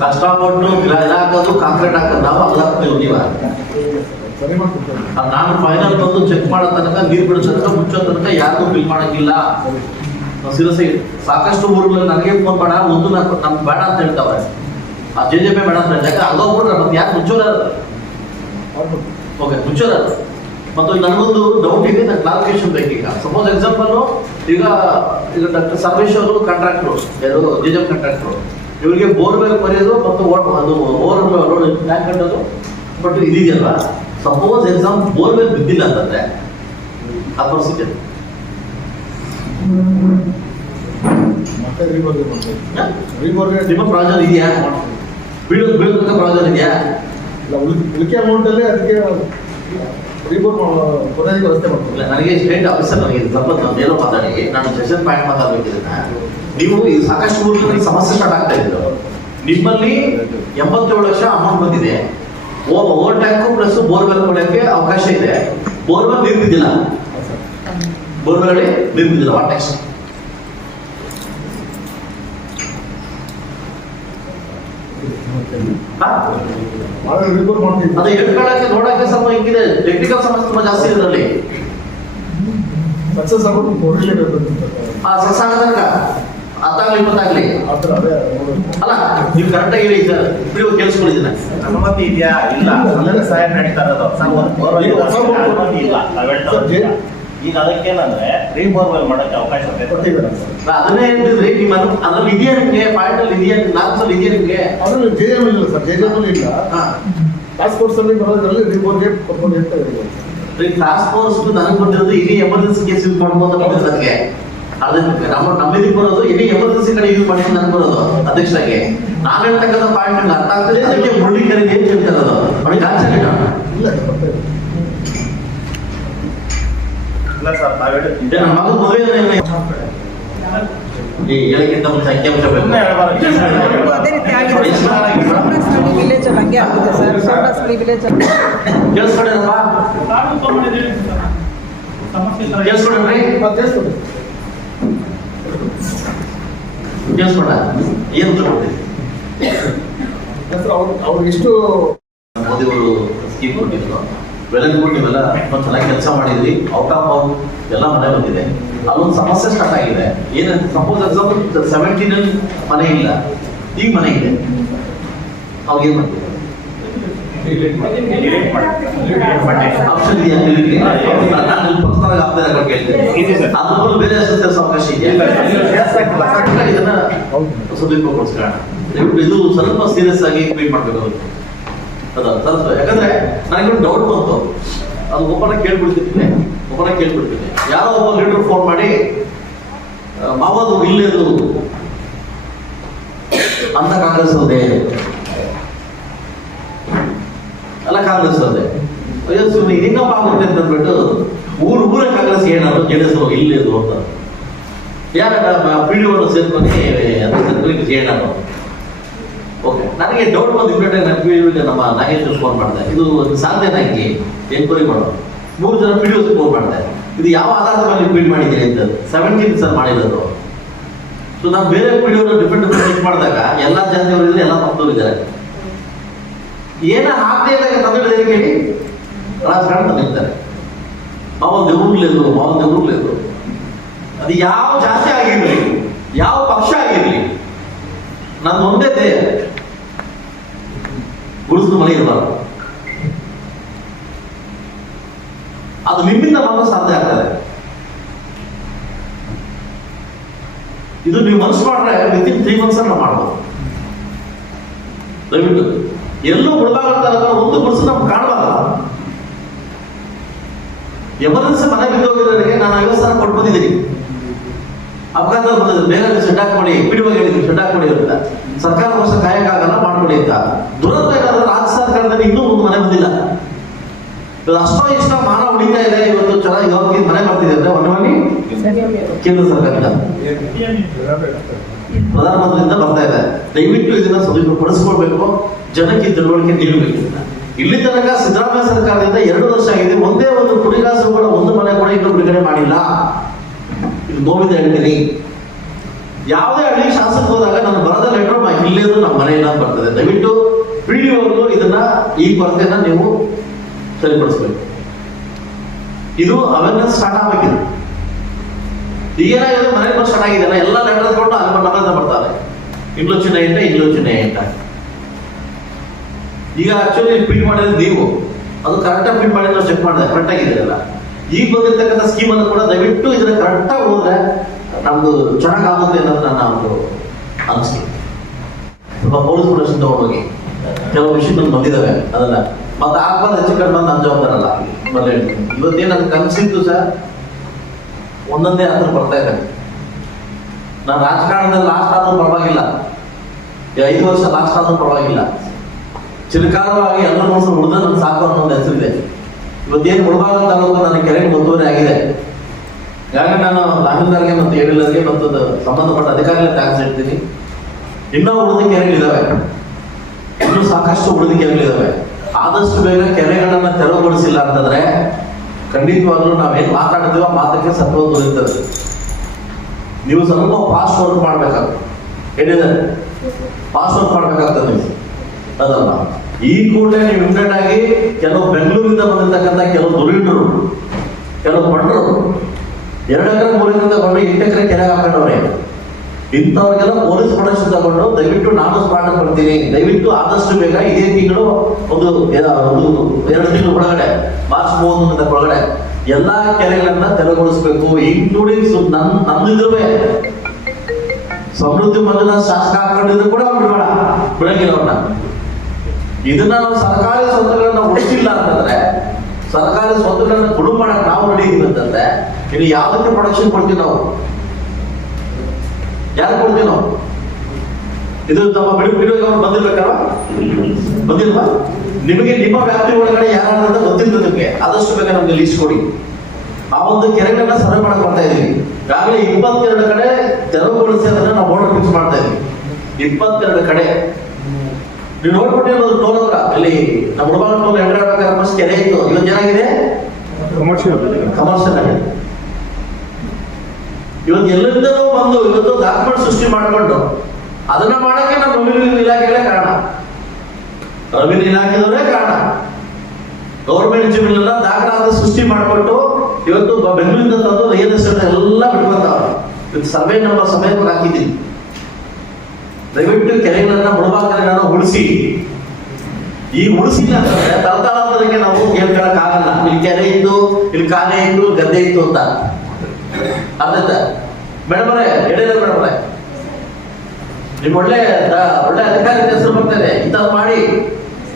ಕಷ್ಟಪಟ್ಟು ಗ್ಲಾಸ್ ಹಾಕೋದು ಕಾಂಕ್ರೀಟ್ ಹಾಕೋದು ನಾವು ಅಲ್ಲಾಗ್ತೀವಿ ನೀವ ನಾನು ಫೈನಲ್ ಬಂದು ಚೆಕ್ ಮಾಡೋ ತನಕ ನೀರು ಬಿಡೋ ತನಕ ಮುಚ್ಚೋ ತನಕ ಯಾರಿಗೂ ಬಿಲ್ ಮಾಡೋಕ್ಕಿಲ್ಲ. ಸೀರಿಯಸ್ ಸಾಕಷ್ಟು ಊರುಗಳಲ್ಲಿ ನನಗೆ ಫೋನ್ ಮಾಡ ಒಂದು ನಮ್ಗೆ ಬೇಡ ಅಂತ ಹೇಳ್ತಾವೆ, ಆ JJP ಬೇಡ ಅಂತ ಹೇಳ್ತಾರೆ. ಯಾಕೆ ಅಲ್ಲೋಗ್ಬಿಟ್ರೆ ಮತ್ತೆ ಯಾಕೆ ಮುಚ್ಚೋರ? ಓಕೆ ಮುಚ್ಚೋರ. ಮತ್ತು ನನಗೊಂದು ಡೌಟ್ ಇದೆ, ನಾನು ಕ್ಲಾರಿಫಿಕೇಶನ್ ಬೇಕೀಗ. ಸಪೋಸ್ ಎಕ್ಸಾಂಪಲ್ ಈಗ ಡಾಕ್ಟರ್ ಸರ್ವೇಶ್ ಅವರು ಕಾಂಟ್ರಾಕ್ಟ್ರು, ಯಾರು JJP ಕಾಂಟ್ರಾಕ್ಟ್ರು, ಇವರಿಗೆ ಬೋರ್ವೆಲ್ ಕೊರೆಯೋದು ಮತ್ತು ಅದು ಓವರ್ ರೋಡ್ ಟ್ಯಾಂಕ್ ಕಟ್ಟೋದು ಬಟ್ ಇದೆಯಲ್ವಾ. ಸಪೋಸ್ ಎಕ್ಸಾಮ್ ಬೋರ್ವೆಲ್ ಬಿದ್ದಿಲ್ಲ ಅಂತಂದ್ರೆ ಆ ಪರಿಸ್ಥಿತಿ ನಿಮ್ಮ ಪ್ರಾಜೆಕ್ಟ್ ಇದೆಯಾ? ಬೀಳೋದಕ್ಕ ಪ್ರಾಜೆಕ್ಟ್ ಇದೆಯಾ? ಉಳಿಕೆ ಅಮೌಂಟ್ ಅಲ್ಲಿ ಅದಕ್ಕೆ ವ್ಯವಸ್ಥೆ ಮಾಡ್ತಾರೆ. ನನಗೆ ಸ್ಟೇಟ್ ಆಫೀಸರ್ ನನಗೆ ಸ್ವಲ್ಪ ಏನೋ ಮಾತಾಡಿ, ನಾನು ಸೆಷನ್ ಪಾಯಿಂಟ್ ಮಾತಾಡ್ಬೇಕಿದ್ರೆ ನೀವು ಈ ಸಾಕಷ್ಟು ಊರಲ್ಲಿ ಸಮಸ್ಯೆ ಸ್ಟಾರ್ಟ್ ಆಗ್ತಾ ಇದ್ರು. ನಿಮ್ಮಲ್ಲಿ 87 ಲಕ್ಷ ಅಮೌಂಟ್ ಬಂದಿದೆ, ಓವರ್ ಟ್ಯಾಂಕು ಪ್ಲಸ್ ಬೋರ್ವೆಲ್ ಕೊಡೋಕ್ಕೆ ಅವಕಾಶ ಇದೆ. ಬೋರ್ವೆಲ್ ನೀರು ಬಿದ್ದಿಲ್ಲ, ಬೋರ್ವೆಲ್ ನೀರು ಬಿದ್ದಿಲ್ಲ. What next? ಅದು ಹೇಳ್ಕೊಳ್ಳಕ್ಕೆ ನೋಡಕ್ಕೆ ಸ್ವಲ್ಪ ಹಿಂಗಿದೆ, ಟೆಕ್ನಿಕಲ್ ಸಮಸ್ಯೆ ತುಂಬಾ ಜಾಸ್ತಿ ಇದರಲ್ಲಿ. ಸಕ್ಸಸ್ ಸಕ್ಸಸ್ ಆಗೋದಕ್ಕ ಅತ್ತಾಗ್ಲಿ ಗೊತ್ತಾಗ್ಲಿ ಅಲ್ಲ. ನೀವು ಕರೆಕ್ಟಾಗಿ ಹೇಳಿ ಸರ್, ಬಿಡಿ ಕೇಳಿಸ್ಕೊಂಡಿದ್ದೀನಿ. ಅನುಮತಿ ಇದೆಯಾ ಇಲ್ಲ ಸಹಾಯ ನಡೀತಾ ಇರೋದು ಇಲ್ಲ. ಈಗ ಅದಕ್ಕೇನಂದ್ರೆ ರೀಬೋರ್ವೆಲ್ ಮಾಡಕ್ಕೆ ಅವಕಾಶ ಅದನ್ನೇ ಹೇಳ್ತಿದ್ರಿ. ನಿಮ್ಮ ಅದ್ರಲ್ಲಿ ಇದೆಯಾ ನಿಮ್ಗೆ? ಪಾಯಿಂಟ್ ಅಲ್ಲಿ ಇದೆಯಾ? ನಾಲ್ಕಲ್ಲಿ ಇದೆಯಾ ನಿಮ್ಗೆ? ಅದ್ರಲ್ಲಿ JJM ಇಲ್ಲ ಸರ್, JJM ಇಲ್ಲ. ಟಾಸ್ಕ್ ಫೋರ್ಸ್ ಅಲ್ಲಿ ಬರೋದ್ರಲ್ಲಿ ರೀಬೋರ್ಗೆ ಕರ್ಕೊಂಡು ಹೋಗ್ತಾ ಇದ್ದೀವಿ. ಟಾಸ್ಕ್ ಫೋರ್ಸ್ ನನಗೆ ಬಂದಿರೋದು ಇಡೀ ಎಮರ್ಜೆನ್ಸಿ ಕೇಸ್ ಯೂಸ್ ಮಾಡ್ಬೋದು ಅಂತ ನನಗೆ ಅದಕ್ಕೆ ನಮ್ಮಿಗೆ ಬರೋದು ಇಡೀ ಎಮರ್ಜೆನ್ಸಿ ಕಡೆ ಯೂಸ್ ಮಾಡಿ ನನಗೆ ಬರೋದು ಅಧ್ಯಕ್ಷರಾಗಿ. ನಾನು ಹೇಳ್ತಕ್ಕಂಥ ಪಾಯಿಂಟ್ ಅರ್ಥ ಆಗ್ತದೆ. ಅದಕ್ಕೆ ಮುರಳಿ ಕರೀದಿ ಅಂತ ಹೇಳ್ತಾ ಇರೋದು ಅವನಿಗೆ ಆನ್ಸರ್ ಇಲ್ಲ. ಇಲ್ಲ ಸರ್, ನಾವು ಹೇಳಿದ್ದೆ ನಮ್ಮ ಮಗು ಮದುವೆ ಹೇಳಕ್ಕಿಂತ ಮುಂಚೆ ಅಂಕಿಅಂಶ ಬೇಕು. ಕೇಳಿಸ್ಕೊಂಡ್ರಪ್ಪ? ಕೇಳಿಸ್ಕೊಂಡ್ರಿ? ಕೇಳಿಸ್ಕೊಂಡ? ಏನು ಉತ್ತರ ಕೊಡ್ತೀವಿ? ಅವ್ರಿಗೆ ಎಷ್ಟು ಮೋದಿಯವರು ಸ್ಕೀಮ್ ಕೊಟ್ಟಿದ್ರು, ಬೆಳಗ್ಬಿಟ್ಟು ನೀವೆಲ್ಲ ಒಂದ್ಸಲ ಕೆಲಸ ಮಾಡಿದ್ರಿ, ಔಟ್ ಆಫ್ ಔಟ್ ಎಲ್ಲ ಮನೆ ಬಂದಿದೆ. ಅಲ್ಲೊಂದು ಸಮಸ್ಯೆ ಸ್ಟಾರ್ಟ್ ಆಗಿದೆ. ಏನಂತ ಸಪೋಸ್ ಎಕ್ಸಾಂಪಲ್ 17 ಮನೆ ಇಲ್ಲ, ಈಗ ಮನೆ ಇದೆ, ಅವಾಗ ಏನ್ ಮಾಡ್ತೀವಿ? ಆಪ್ಷನ್ ಇದೆಯಾ? ನಾನು ಪಕ್ಷದಾಗ ಆಗ್ತಾ ಕೇಳ್ತೀನಿ. ಅದ್ರ ಬೇರೆ ಅವಕಾಶ ಇದೆಯಾ? ಇದನ್ನ ಸದುಪಯೋಗಪಡಿಸ್ಕೊಳ್ಳೋಣ. ಇದು ಸ್ವಲ್ಪ ಸೀರಿಯಸ್ ಆಗಿ ಟ್ರೀಟ್ ಮಾಡ್ಬೇಕು. ಅದ ಸ್ವಲ್ಪ ಯಾಕಂದ್ರೆ ನನಗೆ ಡೌಟ್ ಬಂತು, ಅದು ಒಬ್ಬನ ಕೇಳ್ಬಿಡ್ತಿದ್ದೀನಿ. ಯಾರೋ ಒಬ್ಬ ಲೀಡರ್ ಫೋನ್ ಮಾಡಿ ಮಾವದು ಇಲ್ಲೇದು ಅಂತ ಕಾಂಗ್ರೆಸ್ ಅವ್ರದೇ ಅಲ್ಲ, ಕಾಂಗ್ರೆಸ್ ಅವ್ರದೇ. ಅಯ್ಯೋ ಸುಮ್ಮನೆ ಹಿಂಗಪ್ಪ ಆಗುತ್ತೆ ಅಂತ ಅಂದ್ಬಿಟ್ಟು ಊರೇ ಕಾಂಗ್ರೆಸ್ ಏನಾದ್ರು JDS ಇಲ್ಲೇದು ಅಂತ ಯಾರ PDO ಸೇರ್ಕೊಂಡು ಏನಾದ್ರು. ಓಕೆ, ನನಗೆ ಡೌಟ್ ಬಂದು ಇಮ್ಮಿಡಿಯೇಟ್ ನಮ್ಮ ನಾಗೇಶ್ವರ್ ಫೋನ್ ಮಾಡಿದೆ. ಇದು ಸಾಧ್ಯ ನಂಗೆ ಎನ್ಕ್ವೈರಿ ಮಾಡೋದು. 3 ಜನ PDOs ಫೋನ್ ಮಾಡಿದೆ. ಇದು ಯಾವ ಆಧಾರದ ಮೇಲೆ ಫೀಡ್ ಮಾಡಿದ್ದೀರಿ ಅಂತ. 17 ಸರ್ ಮಾಡಿರೋದು. ಸೊ ನಾನು ಬೇರೆ PDO ಡಿಫ್ರೆಂಟ್ ಚೆಕ್ ಮಾಡಿದಾಗ ಎಲ್ಲ ಜಾತಿಯವರು ಇದ್ದಾರೆ, ಎಲ್ಲ ಮಕ್ಕಳು ಇದ್ದಾರೆ. ಏನ ಆಗದೆ ಇದ್ದಾಗ ತಂದೆ ಕೇಳಿ ರಾಜಕಾರಣ ತಂದಿರ್ತಾರೆ. ಮಾವನ್ ದೇವ್ರೂಗ್ಲೇದು ಅದು ಯಾವ ಜಾತಿ ಆಗಿರ್ಲಿ, ಯಾವ ಪಕ್ಷ ಆಗಿರ್ಲಿ, ನಂದು ಒಂದೇ ಧ್ಯೇಯ, ಗುಡಿಸಿದ ಮನೆ ಇರಬಾರ್ದು. ಅದು ನಿಮ್ಮಿಂದ ಮಾತ್ರ ಸಾಧ್ಯ ಆಗ್ತದೆ. ಇದು ನೀವು ಮನಸ್ಸು ಮಾಡ್ರೆ ವಿತಿನ್ 3 months ನಾವು ಮಾಡ್ಬೋದು. ದಯವಿಟ್ಟು ಎಲ್ಲೂ ಮುಳುಬಾಗಲ್ಲ, ಒಂದು ಗುಡಿಸು ನಮ್ಗೆ ಕಾಣಬಾರಲ್ಲ. ಎಮರ್ಜೆನ್ಸಿ ಮನೆ ಬಿದ್ದೋಗಿರೋರಿಗೆ ನಾನು 50,000 ಕೊಟ್ಟು ಬಂದಿದ್ದೀನಿ. ಅಪಘಾತ ಬಂದಿದೆ, ಬೇಗ ಶೆಡ್ ಹಾಕೊಡಿ, PDO ಹೇಳಿದ್ರು ಶೆಡ್ ಹಾಕೊಡಿ ಅಂತ. ಸರ್ಕಾರ ವರ್ಷ ಕಾಯಕ್ಕಾಗಲ್ಲ, ಮಾಡ್ಕೊಡಿ ಅಂತ. ದುರಂತ ಏನಾದ್ರೆ ರಾಜ್ಯ ಸರ್ಕಾರದಲ್ಲಿ ಇನ್ನೂ ಒಂದು ಮನೆ ಬಂದಿಲ್ಲ. ಅಷ್ಟೋ ಇಷ್ಟ ಮಾನ ಉಳಿತಾ ಇದೆ. ಇವತ್ತು ಚೆನ್ನಾಗಿ ಯಾವಾಗ ಮನೆ ಬರ್ತಿದೆ ಅಂದ್ರೆ ಒಟ್ಟಮನಿ ಕೇಂದ್ರ ಸರ್ಕಾರದಿಂದ, ಪ್ರಧಾನಮಂತ್ರಿಯಿಂದ ಬರ್ತಾ ಇದೆ. ದಯವಿಟ್ಟು ಇದನ್ನ ಸದುಪಯೋಗಪಡಿಸ್ಕೊಳ್ಬೇಕು, ಜನಕ್ಕೆ ತಿಳುವಳಿಕೆ ನೀಡಬೇಕು. ಇಲ್ಲಿ ತನಕ ಸಿದ್ದರಾಮಯ್ಯ ಸರ್ಕಾರದಿಂದ 2 ವರ್ಷ ಆಗಿದೆ, ಒಂದೇ ಒಂದು ಕುಡಿಗಾಸುಗಳ ಒಂದು ಮನೆ ಕೂಡ ಇನ್ನೂ ಬಿಡುಗಡೆ ಮಾಡಿಲ್ಲ. ಇದು ನೋವಿದೆ ಹೇಳ್ತೀನಿ. ಯಾವುದೇ ಹಳ್ಳಿ ಶಾಸಕ ಹೋದಾಗ ನಾನು ಬರೋದ ಲೆಟರ್ ಇಲ್ಲಿದ್ರು ನಮ್ಮ ಮನೆಯಿಂದ ಬರ್ತದೆ. ದಯವಿಟ್ಟು PDO ಇದನ್ನ ಈ ಕೊರತೆನ ನೀವು ಸರಿಪಡಿಸ್ಬೇಕು. ಇದು ಅವೇರ್ನೆಸ್ ಸ್ಟಾರ್ಟ್ ಆಗ್ಬೇಕಿದೆ. ಈಗೇನಾಗಿದೆ, ಮನೆ ಬಂದು ಸ್ಟಾರ್ಟ್ ಆಗಿದೆಲ್ಲ, ಎಲ್ಲ ಲೆಟರ್ ತಗೊಂಡು ಅಲ್ಲಿ ನಮ್ಮನ್ನ ಬರ್ತಾರೆ. ಇಂಗ್ಲೋ ಚಿನ್ನ ಎಂಟ ಈಗ ಆಕ್ಚುಲಿ ಫಿಟ್ ಮಾಡಿದ್ರೆ ನೀವು ಅದು ಕರೆಕ್ಟಾಗಿ ಫಿಟ್ ಮಾಡಿ ನಾವು ಚೆಕ್ ಮಾಡಿದೆ, ಕರೆಕ್ಟ್ ಆಗಿದೆಯಲ್ಲ. ಈಗ ಬಂದಿರ್ತಕ್ಕಂಥ ಸ್ಕೀಮ್ ಅನ್ನು ಕೂಡ ದಯವಿಟ್ಟು ಇದನ್ನ ಕರೆಕ್ಟಾಗಿ ಹೋದ್ರೆ ನಮ್ದು ಚೆನ್ನಾಗಾಗುತ್ತೆ ಅನ್ನೋದು ನನ್ನ ಒಂದು ಅನಿಸಿಕೆ. ಸ್ವಲ್ಪ ಪೊಲೀಸ್ ಪ್ರೊಡಕ್ಷನ್ ತಗೊಂಡೋಗಿ ಕೆಲವು ವಿಷಯಗಳು ಬಂದಿದ್ದಾವೆ, ಅದನ್ನ ಮತ್ತೆ ಆಗ್ಬಾರ್ದು ಹೆಚ್ಚು ಕಡಿಮೆ ನನ್ನ ಜವಾಬ್ದಾರಲ್ಲ. ಬರಲಿ ಇವತ್ತೇನು ನನ್ಗೆ ಕನಸಿತ್ತು ಸರ್, ಒಂದೊಂದೇ ಹತ್ರ ಬರ್ತಾ ಇದ್ದಾರೆ. ನಾನು ರಾಜಕಾರಣದಲ್ಲಿ ಲಾಸ್ಟ್ ಆದ್ರೂ ಪರವಾಗಿಲ್ಲ, 5 ವರ್ಷ ಲಾಸ್ಟ್ ಆದ್ರೂ ಪರವಾಗಿಲ್ಲ, ಚಿರಕಾಲವಾಗಿ ಎಲ್ಲ ಮೋಸ ಉಳಿದ ನನ್ನ ಸಾಕು ಅನ್ನೋ ಒಂದು ಹೆಸರಿದೆ. ಇವತ್ತೇನು ಮುಳಬಾಗ ತಾಲೂಕು ನನ್ನ ಕೆರೆಗೆ ಒತ್ತುವರಿ ಆಗಿದೆ. ಹಾಗಾಗಿ ನಾನು ತಹಸೀಲ್ದಾರ್ಗೆ ಮತ್ತು ADLಗೆ ಮತ್ತು ಸಂಬಂಧಪಟ್ಟ ಅಧಿಕಾರಿಗಳ ಟ್ಯಾಕ್ಸ್ ಇಡ್ತೀನಿ. ಇನ್ನೂ ಉಳಿದ ಕೆರೆಗಳಿದ್ದಾವೆ, ಇನ್ನೂ ಸಾಕಷ್ಟು ಉಳಿದ ಕೆರೆಗಳಿದ್ದಾವೆ. ಆದಷ್ಟು ಬೇಗ ಕೆರೆಗಳನ್ನ ತೆರವುಗೊಳಿಸಿಲ್ಲ ಅಂತಂದ್ರೆ ಖಂಡಿತವಾಗ್ಲೂ ನಾವೇನು ಮಾತಾಡ್ತೀವೋ ಮಾತಕ್ಕೆ ಸತ್ವ ದೊರೆಯುತ್ತದೆ. ನೀವು ಸ್ವಲ್ಪ ಫಾಸ್ಟ್ ವರ್ಕ್ ಮಾಡ್ಬೇಕಾಗ್ತದೆ, ಏನಿದೆ ಫಾಸ್ಟ್ ವರ್ಕ್ ಮಾಡ್ಬೇಕಾಗ್ತದೆ ನೀವು. ಅದಲ್ಲ ಈ ಕೂಡಲೇ ನೀವು ಇಮಿಡಿಯೇಟ್ ಆಗಿ ಕೆಲವು ಬೆಂಗಳೂರಿಂದ ಬಂದಿರ್ತಕ್ಕಂಥ ಕೆಲವು ದುರೀಣರು, ಕೆಲವು ಬಂಡರು 2 ಎಕರೆ 3 ಎಕರೆ ತಗೊಂಡು 8 ಎಕರೆ ಕೆರೆ ಹಾಕೊಂಡವ್ರೆ. ಇಂಥವ್ರಿಗೆಲ್ಲ ಪೊಲೀಸ್ ಪ್ರೊಟೆಕ್ಷನ್ ತಗೊಂಡು ದಯವಿಟ್ಟು ನಾನು ಸ್ಪಾಟ್ ಬರ್ತೀನಿ. ದಯವಿಟ್ಟು ಆದಷ್ಟು ಬೇಗ ಇದೇ ತಿಂಗಳು ಒಂದು 2 ತಿಂಗಳು ಒಳಗಡೆ, ಮಾರ್ಚ್ 31 ಒಳಗಡೆ ಎಲ್ಲಾ ಕೆರೆಗಳನ್ನ ತೆರವುಗೊಳಿಸಬೇಕು. ಇನ್ಕ್ಲೂಡಿಂಗ್ ನಮ್ದಿದ್ರುವೆ ಸಮೃದ್ಧಿ ಮಂದಿರ ಶಾಸಕ ಹಾಕೊಂಡಿದ್ರು ಕೂಡ ಬಿಡಂಗಿಲ್ಲ ಅವ್ರನ್ನ. ಇದನ್ನ ನಾವು ಸರ್ಕಾರಿ ಸ್ವತ್ತುಗಳನ್ನ ಉಳಿಸಿಲ್ಲ ಅಂತಂದ್ರೆ, ಸರ್ಕಾರಿ ಸ್ವತ್ತುಗಳನ್ನ ಗುಡು ಮಾಡಕ್ ನಾವು ರೆಡಿ ಇದೀವಿ ಅಂತಂದ್ರೆ ಇನ್ನು ಯಾವ್ದಕ್ಕೆ ಪ್ರೊಡಕ್ಷನ್ ಕೊಡ್ತೀವಿ ನಾವು? ಯಾರು ಕೊಡ್ತೀವಿ ನಾವು? ಇದು ತಮ್ಮ ಬಿಡುಗಡೆ ಬಂದಿರ್ಬೇಕಲ್ವಾ? ಬಂದಿಲ್ವಾ? ನಿಮಗೆ ನಿಮ್ಮ ವ್ಯಾಪ್ತಿ ಒಳಗಡೆ ಯಾರಂತ ಗೊತ್ತಿರ್ತದೆ. ನಿಮಗೆ ಆದಷ್ಟು ಬೇಗ ನಮ್ಗೆ ಲೀಸ್ಟ್ ಕೊಡಿ. ಆ ಒಂದು ಕೆರೆಗಳನ್ನ ಸರ್ವೆ ಮಾಡಕ್ ಬರ್ತಾ ಇದೀವಿ. ಈಗಾಗಲೇ 22 ಕಡೆ ತೆರವುಗೊಳಿಸಿ ಅದನ್ನ ನಾವು ಬೋರ್ಡ್ ಫಿಕ್ಸ್ ಮಾಡ್ತಾ ಇದೀವಿ. 22 ಕಡೆ ನೀವು ನೋಡ್ಬಿಟ್ಟು ಟೋಲ್ ಹತ್ರ ಇಲ್ಲಿ ನಮ್ಮ ಹುಡುಗ ಟೋಲ್ ಎಂಟ್ರಿ ಆಗ್ಬೇಕಾದ್ರೆ ಫಸ್ಟ್ ಕೆರೆ ಇತ್ತು, ಇವತ್ತು ಏನಾಗಿದೆ? ಕಮರ್ಷಿಯಲ್ ಆಗಿದೆ. ಇವತ್ತು ಎಲ್ಲರಿಂದಲೂ ಬಂದು ಇವತ್ತು ಡಾಕ್ಯುಮೆಂಟ್ ಸೃಷ್ಟಿ ಮಾಡಿಕೊಂಡು ಅದನ್ನ ಮಾಡಕ್ಕೆ ನಮ್ಮ ರೆವಿನ್ಯೂ ಇಲಾಖೆಗಳೇ ಕಾರಣ, ರೆವಿನ್ಯೂ ಇಲಾಖೆದವರೇ ಕಾರಣ. ಗೌರ್ಮೆಂಟ್ ಜಮೀನೆಲ್ಲ ದಾಖಲಾತಿ ಸೃಷ್ಟಿ ಮಾಡಿಕೊಟ್ಟು ಇವತ್ತು ಬೆಂಗಳೂರಿಂದ ತಂದು ರಿಯಲ್ ಎಸ್ಟೇಟ್ ಎಲ್ಲ ಬಿಟ್ಕೊಂತಾವ್ರೆ. ಇವತ್ತು ಸರ್ವೆ ನಂಬರ್ ಸಮೇತ ಹಾಕಿದ್ದೀನಿ. ದಯವಿಟ್ಟು ಕೆರೆಗಳನ್ನ ಮುಳಬಾಗಿಲನ್ನ ಉಳಿಸಿ. ಈ ಉಳಿಸಿಲ್ಲ ಅಂತಂದ್ರೆ ತಲಕಾಲಾಂತರಕ್ಕೆ ನಾವು ಹೇಳ್ಕೊಳಕ್ ಆಗಲ್ಲ. ಇಲ್ಲಿ ಕೆರೆ ಇತ್ತು, ಇಲ್ಲಿ ಕಾಲೇ ಇತ್ತು, ಗದ್ದೆ ಇತ್ತು ಅಂತ ಅರ್ಥ. ಮೇಡಮರೇ ಹೇಳಿಲ್ಲ ಮೇಡಮರೇ, ನಿಮ್ ಒಳ್ಳೆ ಅಧಿಕಾರಿ ಹೆಸರು